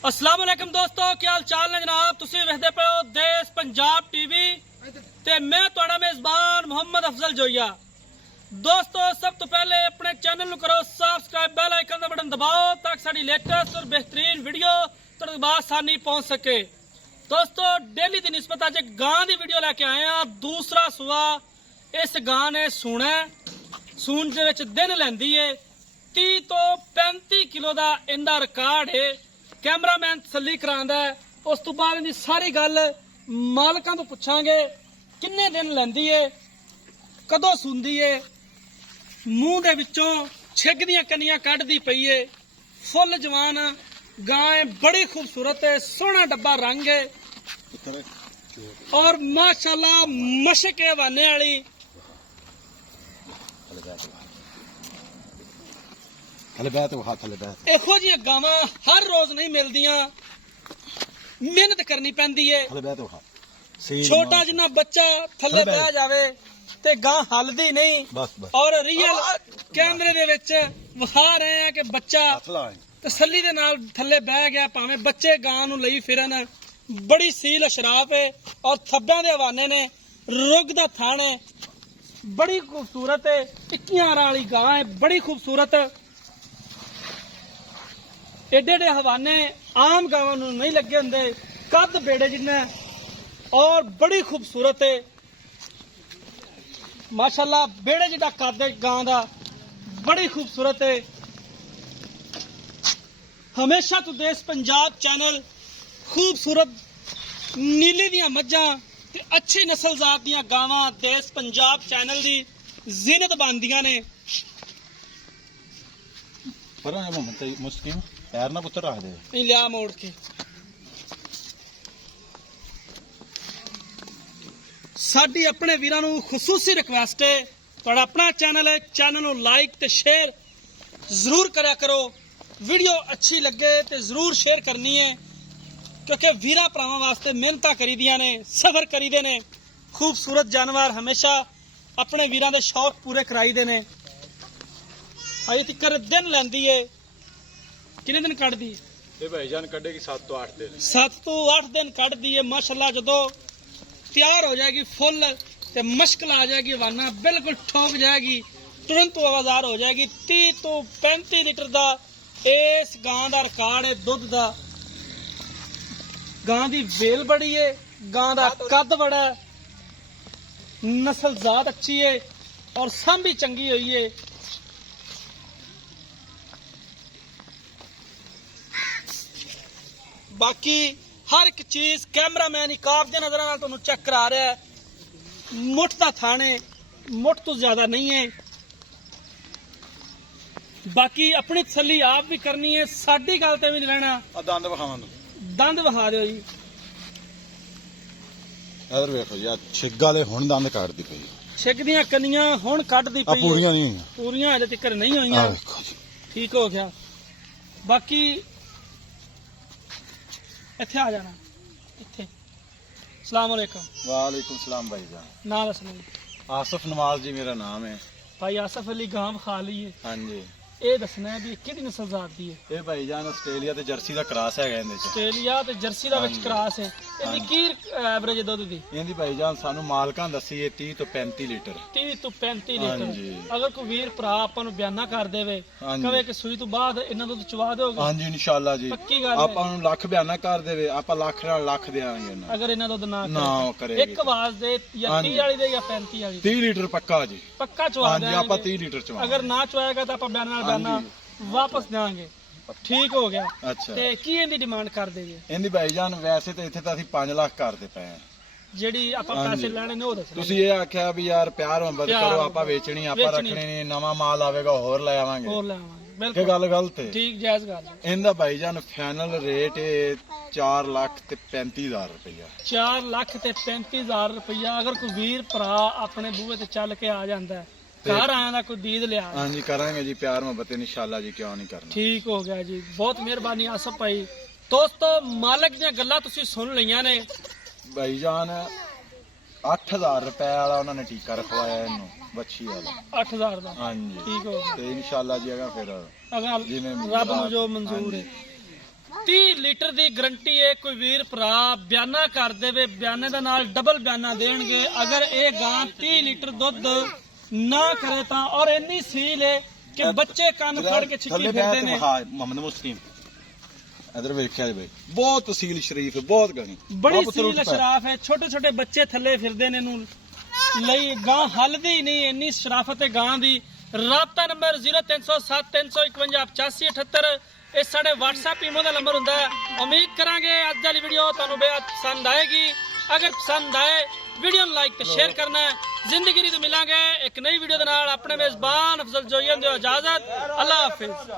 अस्सलाम वालेकुम दोस्तों, क्या हाल चाल ने जनाब। तुसीं वेखदे पे हो देश पंजाब टीवी ते मैं तुहाडा मेजबान मोहम्मद अफजल जोइया। दोस्तों सब तो पहले अपने चैनल नूं करो सबसक्राइब, बेल आइकन दा बटन दबाओ ताकि साडी लेटेस्ट और बेहतरीन वीडियो तुहाडे तक आसानी पहुंच सके। दोस्तों डेली दी निस्बत अज गां दी वीडियो लेके आए हैं। दूसरा सुआ इस गां ने सूना सून दे विच दिन लैंदी है। 30 तो 35 किलो दा इंदा रिकॉर्ड है। कैमरामैन तसल्ली करांदा है। उस तो बाद इहदी सारी गल मालकां तो पुछांगे किन्ने दिन लैंदी है, कदों सूंदी है, मूंह दे विचों छिग दियां कन्नियां कढदी पई है। फुल जवान गां है, बड़ी खूबसूरत है, सोहना डब्बा रंग है और माशाल्लाह मशक हवाने वाली। इहो जिहियां गावां हर रोज नहीं मिलदियां, मेहनत करनी पैंदी है। छोटा जिन्ना बच्चा थल्ले बह जावे ते गां हलदी नहीं। और रियल कैमरे दे विच विखा रहे हैं कि बच्चा तसल्ली दे नाल थल्ले बह गया, भावें बच्चे गां नूं लई फिरन। बड़ी सील अशराफ है और थब्बियां दे हवाने ने, रुग दा थान है, बड़ी खूबसूरत है। 21 वाली गां है, बड़ी खूबसूरत। एडे एडे हवाने आम गावां नूं नहीं लगे हुंदे, कद बेड़े जिन्ना और बड़ी खूबसूरत है माशाल्लाह। बेड़े जिहड़ा कद है गां दा, बड़ी खूबसूरत है। हमेशा तो देश पंजाब चैनल खूबसूरत नीली दियां मज्जां ते अच्छी नस्ल जात दियां गावां देश पंजाब चैनल दी जीनत बनदियां ने। पैर ना पुत्तर रख दे, नहीं लिया मोड़ के। साडी अपने वीरां नूं खसूसी रिक्वेस्ट है, तुहाडा अपना चैनल है, चैनल नूं लाइक ते शेयर जरूर करया करो। वीडियो अच्छी लगे तो जरूर शेयर करनी है, क्योंकि वीरां भरावां वास्ते मेहनतां करीदियां ने, सफर करीदे ने। खूबसूरत जानवर हमेशा अपने वीरां दे शौक पूरे कराईदे ने। अजे तिकर दिन लैंदी है, किन्ने दिन कढदी है भाईजान कढ़ेगी 7 तो 8 दिन। 7 तो 8 दिन कढदी है माशाल्लाह। जदों तैयार हो जाएगी फुल ते मश्कल आ जाएगी, हवाना बिल्कुल ठोक जाएगी, तुरंत आवाजार हो जाएगी। 30 तो 35 लीटर दा इस गां दा रिकॉर्ड है दुध दा। गां दी वेल बड़ी है, गां दा कद बड़ा है, नस्ल जात अच्छी है और सांभी चंगी हुई है। बाकी हर एक चीज कैमरामैन इकाब दे नजर नाल तुहानूं चेक करा रहा है। मुठ दा थाने, मुठ तो ज्यादा नहीं है। बाकी अपनी तसल्ली आप भी करनी है, साडी गल ते भी नहीं रहना। दंद विखावां, दंद विखा दिओ जी। इधर वेखो यार, छिग वाले हुण दंद काटदी पई। छिग दियां कन्नियां हुण कढदी पई, पूरीਆਂ नहीं होईयां, पूरीਆਂ अजे तक नहीं होईयां। ठीक हो गया। बाकी इत्थे आ जाना, इत्थे। अस्सलाम वालेकुम। वालेकुम सलाम भाईजान। नाम दसना जी। आसिफ नवाज जी मेरा नाम है। भाई आसफ अली गां विखा ली है। हाँ जी, ਇਹ ਦੱਸਣਾ ਵੀ ਕਿਹੜੀ ਨਸਲ ਜਾਤ ਦੀ ਹੈ। ਇਹ ਭਾਈਜਾਨ ਆਸਟ੍ਰੇਲੀਆ ਤੇ ਜਰਸੀ ਦਾ ਕ੍ਰਾਸ ਹੈਗਾ ਇਹਦੇ ਚ। ਆਸਟ੍ਰੇਲੀਆ ਤੇ ਜਰਸੀ ਦਾ ਵਿੱਚ ਕ੍ਰਾਸ ਹੈ। ਇਹਦੀ ਕੀ ਐਵਰੇਜ ਦੁੱਧ ਦੀ? ਇਹਦੀ ਭਾਈਜਾਨ ਸਾਨੂੰ ਮਾਲਕਾਂ ਦੱਸੀ ਹੈ 30 ਤੋਂ 35 ਲੀਟਰ। 30 ਤੋਂ 35 ਹਾਂਜੀ। ਲੀਟਰ। ਅਗਰ ਕੋਈ ਵੀਰ ਭਰਾ ਆਪਾਂ ਨੂੰ ਬਿਆਨਾ ਕਰ ਦੇਵੇ, ਹਾਂਜੀ। ਕਵੇ ਕਿ ਸੂਈ ਤੋਂ ਬਾਅਦ ਇਹਨਾਂ ਦੁੱਧ ਚਵਾ ਦਿਓਗੇ? ਹਾਂਜੀ ਇਨਸ਼ਾਅੱਲਾ ਜੀ। ਪੱਕੀ ਗੱਲ ਹੈ। ਆਪਾਂ ਨੂੰ ਲੱਖ ਬਿਆਨਾ ਕਰ ਦੇਵੇ, ਆਪਾਂ ਲੱਖ ਨਾਲ ਲੱਖ ਦੇਵਾਂਗੇ ਨਾ, ਅਗਰ ਇਹਨਾਂ ਦੁੱਧ ਨਾ ਕਰੇ। ਇੱਕ ਆਵਾਜ਼ ਦੇ ਜਾਂ 30 ਵਾਲੀ ਦੇ ਜਾਂ 35 ਵਾਲੀ? 30 ਲੀਟਰ ਪੱਕਾ ਜੀ, ਪੱਕਾ ਚਵਾ ਹਾਂਜੀ। ਦੇਵਾਂਗੇ। ਆਪਾਂ 30 ਲੀਟਰ ਚਵਾ, ਅਗਰ ਨਾ ਚਵਾਏਗਾ ਤਾਂ ਆਪਾਂ ਬਿਆਨਾ ਨਾਲ ਬਿਆਨਾ ਵਾਪਸ ਦੇਵਾਂਗੇ। ਠੀਕ ਹੋ ਗਿਆ। ਅੱਛਾ। ਤੇ ਕੀ ਇਹਦੀ ਡਿਮਾਂਡ ਕਰਦੇ ਜੀ? ਇਹਦੀ ਭਾਈਜਾਨ ਵੈਸੇ ਤਾਂ ਇੱਥੇ ਤਾਂ ਅਸੀਂ 5 ਲੱਖ ਕਰਦੇ ਪਏ ਆ। ਜਿਹੜੀ ਆਪਾਂ ਪੈਸੇ ਲੈਣੇ ਨੇ ਉਹ ਦੱਸੋ। ਤੁਸੀਂ ਇਹ ਆਖਿਆ ਵੀ ਯਾਰ ਪਿਆਰ ਮੁਹੱਬਤ ਕਰੋ, ਆਪਾਂ ਵੇਚਣੀ, ਆਪਾਂ ਰੱਖਣੀ ਨਹੀਂ, ਨਵਾਂ ਮਾਲ ਆਵੇਗਾ ਹੋਰ ਲੈ ਆਵਾਂਗੇ। ਹੋਰ ਲੈ ਆਵਾਂਗੇ, ਇਹ ਬਿਲਕੁਲ ਗੱਲ ਗਲਤ ਹੈ। ਠੀਕ ਜਾਇਜ਼ ਗੱਲ ਹੈ। ਇਹਦਾ ਭਾਈਜਾਨ ਫਾਈਨਲ ਰੇਟ ਹੈ 4 ਲੱਖ ਤੇ 35,000 ਰੁਪਇਆ। 4 ਲੱਖ ਤੇ 35,000 ਰੁਪਇਆ। ਅਗਰ ਕੋਈ ਵੀਰ ਭਰਾ ਆਪਣੇ ਬੂਹੇ ਤੇ ਚੱਲ ਕੇ ਆ ਜਾਂਦਾ ਹੈ, ਘਰ ਆਇਆ ਦਾ ਕੋਈ ਦੀਦ ਲਿਆ। ਹਾਂਜੀ ਕਰਾਂਗੇ ਜੀ, ਪਿਆਰ ਮੁਹੱਬਤ ਇਨਸ਼ਾਅੱਲਾ ਜੀ, ਕਿਉਂ ਨਹੀਂ ਕਰਨਾ। ਠੀਕ ਹੋ ਗਿਆ ਜੀ, ਬਹੁਤ ਮਿਹਰਬਾਨੀ ਆਸਫ ਭਾਈ। ਦੋਸਤੋ ਮਾਲਕ ਦੀਆਂ ਗੱਲਾਂ ਤੁਸੀਂ ਸੁਣ ਲਈਆਂ ਨੇ। ਭਾਈਜਾਨ 8000 रुपए वाला उन्होंने टीका रखवाया इन्हों बच्ची वाला 8000 ਦਾ। ਹਾਂਜੀ ਠੀਕ ਹੋ ਗਿਆ ਤੇ ਇਨਸ਼ਾਅੱਲਾ ਜੀ ਅਗਾ ਫਿਰ ਅਗਰ ਜਿਵੇਂ ਰੱਬ ਨੂੰ ਜੋ ਮਨਜ਼ੂਰ ਹੈ। 30 ਲੀਟਰ ਦੀ ਗਰੰਟੀ ਹੈ। ਕੋਈ ਵੀਰ ਭਰਾ ਬਿਆਨਾ ਕਰ ਦੇਵੇ, ਬਿਆਨੇ ਦੇ ਨਾਲ ਡਬਲ ਬਿਆਨਾ ਦੇਣਗੇ। ਅਗਰ ਇਹ ਗਾਂ 30 ਲੀਟਰ ਦੁੱਧ ਨਾ ਕਰੇ ਤਾਂ, ਔਰ ਇੰਨੀ ਸੀਲ ਹੈ ਕਿ ਬੱਚੇ ਕੰਨ ਫੜ ਕੇ ਛਿੱਕੀ ਫਿਰਦੇ ਨੇ। ਹਾਂ ਮੁਹੰਮਦ ਮੁਸਲਿਮ ਇਧਰ ਵੇਖਿਆ ਜੀ ਬਈ, ਬਹੁਤ ਤਸੀਲ ਸ਼ਰੀਫ, ਬਹੁਤ ਗਣੀ, ਬੜੀ ਸੀਲ ਸ਼ਰਾਫ ਹੈ। ਛੋਟੇ ਛੋਟੇ ਬੱਚੇ ਥੱਲੇ ਫਿਰਦੇ ਨੇ, ਇਹਨੂੰ ਲਈ ਗਾਂ ਹਲਦੀ ਨਹੀਂ, ਇੰਨੀ ਸ਼ਰਾਫਤ ਹੈ ਗਾਂ ਦੀ। ਰਾਬਤਾ ਨੰਬਰ 0307 351 8578। ਇਹ ਸਾਡੇ WhatsApp ਈਮੋ ਦਾ ਨੰਬਰ ਹੁੰਦਾ ਹੈ। ਉਮੀਦ ਕਰਾਂਗੇ ਅੱਜ ਵਾਲੀ ਵੀਡੀਓ ਤੁਹਾਨੂੰ ਬੇहद ਪਸੰਦ ਆਏਗੀ। ਅਗਰ ਪਸੰਦ ਆਏ ਵੀਡੀਓ ਨੂੰ ਲਾਈਕ ਤੇ ਸ਼ੇਅਰ ਕਰਨਾ ਹੈ। ਜ਼ਿੰਦਗੀ ਦੀ ਮਿਲਾਂਗੇ ਇੱਕ ਨਈ ਵੀਡੀਓ ਦੇ ਨਾਲ। ਆਪਣੇ ਮੇਜ਼ਬਾਨ ਅਫਜ਼ਲ ਜੋਈਆ ਨੂੰ ਦਿਓ ਇਜਾਜ਼ਤ। ਅੱਲਾ ਹਾਫਿਜ਼।